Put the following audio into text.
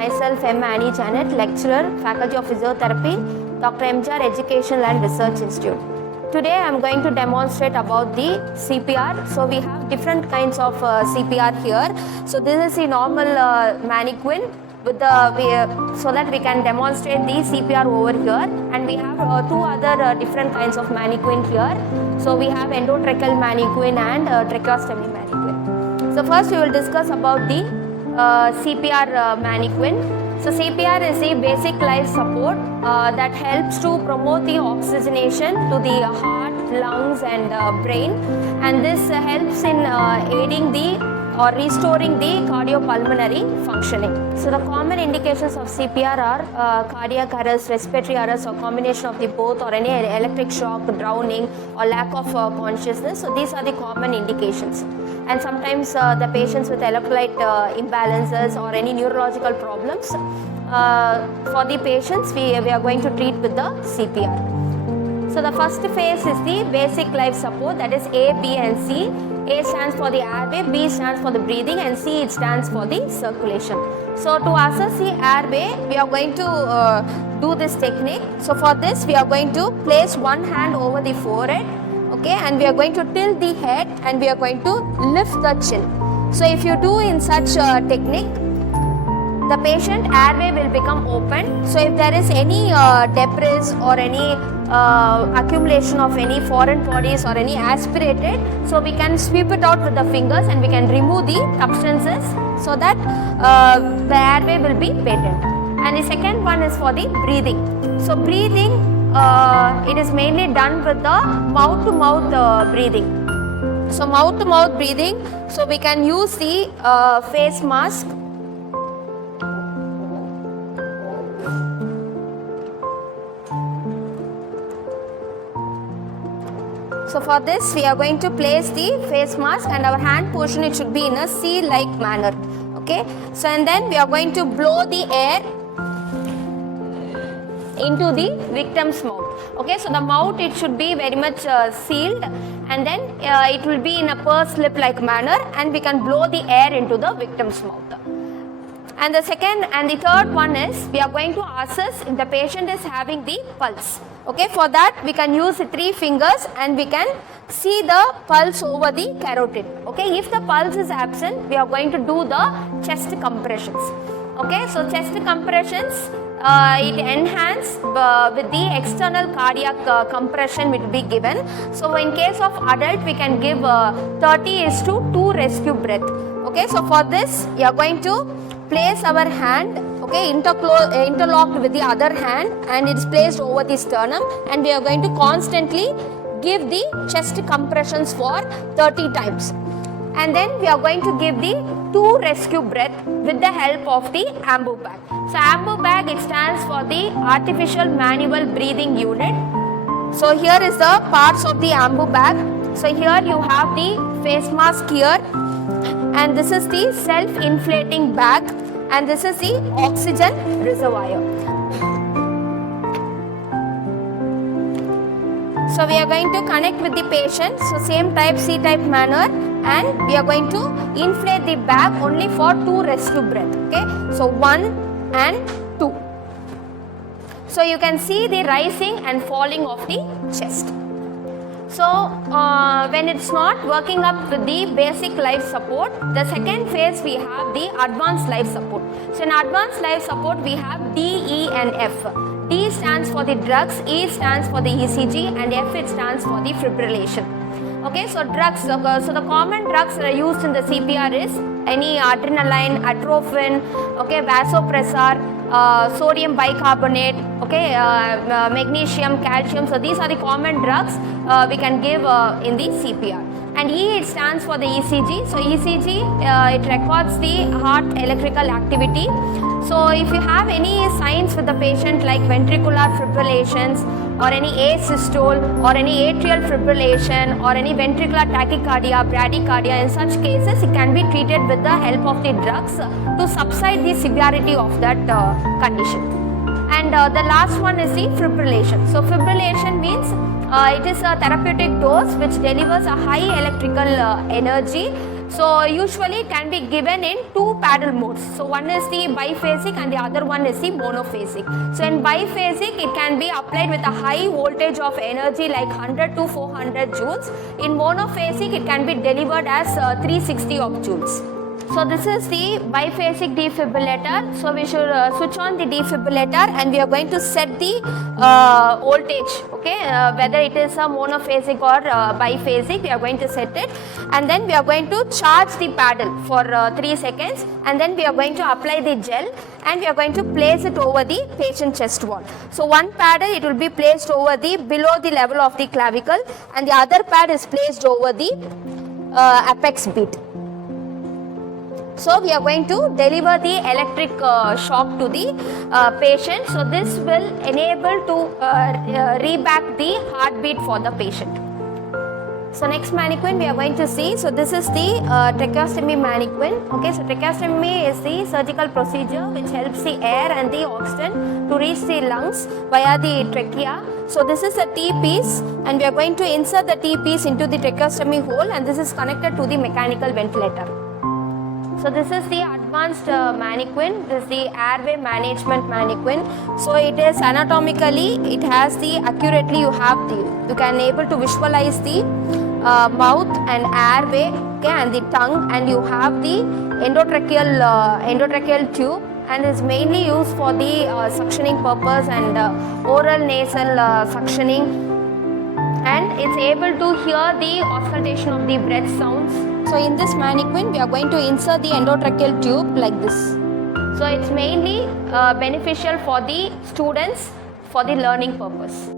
myself M. Annie Janet, lecturer, Faculty of Physiotherapy, Dr.M.G.R. Educational and Research Institute. Today I am going to demonstrate about the CPR. So we have different kinds of CPR here. So this is the normal mannequin with the so that we can demonstrate the CPR over here, and we have two other different kinds of mannequin here. So we have endotracheal mannequin and tracheostomy mannequin. So first we will discuss about the CPR mannequin. So CPR is the basic life support that helps to promote the oxygenation to the heart, lungs and brain, and this helps in aiding the or restoring the cardiopulmonary functioning. So the common indications of CPR are cardiac arrest, respiratory arrest, or combination of the both, or any electric shock, drowning, or lack of consciousness. So these are the common indications. And sometimes the patients with electrolyte imbalances or any neurological problems, for the patients we are going to treat with the CPR. So the first phase is the basic life support, that is A, B and C. A stands for the airway, B stands for the breathing, and C it stands for the circulation. So to assess the airway, we are going to do this technique. So for this we are going to place one hand over the forehead, okay, and we are going to tilt the head and we are going to lift the chin. So if you do in such a technique, the patient airway will become open. So if there is any debris or any accumulation of any foreign bodies or any aspirated, so we can sweep it out with the fingers and we can remove the substances so that the airway will be patent. And the second one is for the breathing. So breathing, it is mainly done with the mouth to mouth breathing. So mouth to mouth breathing, so we can use the face mask. So for this we are going to place the face mask, and our hand portion, it should be in a C-like manner, okay. So and then we are going to blow the air into the victim's mouth, okay. So the mouth, it should be very much sealed, and then it will be in a pursed lip like manner, and we can blow the air into the victim's mouth. And the second and the third one is we are going to assess if the patient is having the pulse. Okay, for that we can use the 3 fingers and we can see the pulse over the carotid. Okay, if the pulse is absent, we are going to do the chest compressions. Okay, so chest compressions, it enhance with the external cardiac compression will be given. So in case of adult, we can give 30:2 rescue breath. Okay, so for this we are going to place our hand, okay, interlocked with the other hand, and it is placed over the sternum, and we are going to constantly give the chest compressions for 30 times. And then we are going to give the 2 rescue breath with the help of the ambu bag. So ambu bag, it stands for the artificial manual breathing unit. So here is the parts of the ambu bag. So here you have the face mask here, and this is the self-inflating bag, and this is the oxygen reservoir. So we are going to connect with the patient, so same type, C-type manner, and we are going to inflate the bag only for 2 rescue breath. Okay, so 1 and 2. So you can see the rising and falling of the chest. So when it's not working up with the basic life support, the second phase we have the advanced life support. So in advanced life support we have D, E and F. D stands for the drugs, E stands for the ECG, and F it stands for the fibrillation. Okay, so drugs, so the common drugs that are used in the CPR is any adrenaline, atropine, okay, vasopressor, sodium bicarbonate, okay, magnesium, calcium. So these are the common drugs we can give in the CPR. And E, it stands for the ECG. So ECG, it records the heart electrical activity. So if you have any signs with the patient like ventricular fibrillations or any asystole or any atrial fibrillation or any ventricular tachycardia, bradycardia, in such cases it can be treated with the help of the drugs to subside the severity of that condition. And the last one is the fibrillation. So fibrillation means it is a therapeutic dose which delivers a high electrical energy So usually it can be given in two paddle modes. So one is the biphasic and the other one is the monophasic. So in biphasic it can be applied with a high voltage of energy like 100 to 400 joules. In monophasic it can be delivered as 360 of joules. So this is the biphasic defibrillator. So we should switch on the defibrillator and we are going to set the voltage, okay, whether it is a monophasic or biphasic, we are going to set it, and then we are going to charge the paddle for 3 seconds, and then we are going to apply the gel and we are going to place it over the patient chest wall. So one paddle it will be placed over the below the level of the clavicle and the other pad is placed over the apex beat. So we are going to deliver the electric shock to the patient. So this will enable to reback the heartbeat for the patient. So next mannequin we are going to see. So this is the tracheostomy mannequin. Okay, so tracheostomy is the surgical procedure which helps the air and the oxygen to reach the lungs via the trachea. So this is a T-piece and we are going to insert the T-piece into the tracheostomy hole and this is connected to the mechanical ventilator. So this is the advanced mannequin. This is the airway management mannequin. So it is anatomically, it has the accurately you can able to visualize the mouth and airway, okay, and the tongue, and you have the endotracheal tube, and is mainly used for the suctioning purpose and oral nasal suctioning, and it's able to hear the auscultation of the breath sounds. So in this mannequin we are going to insert the endotracheal tube like this. So it's mainly beneficial for the students for the learning purpose.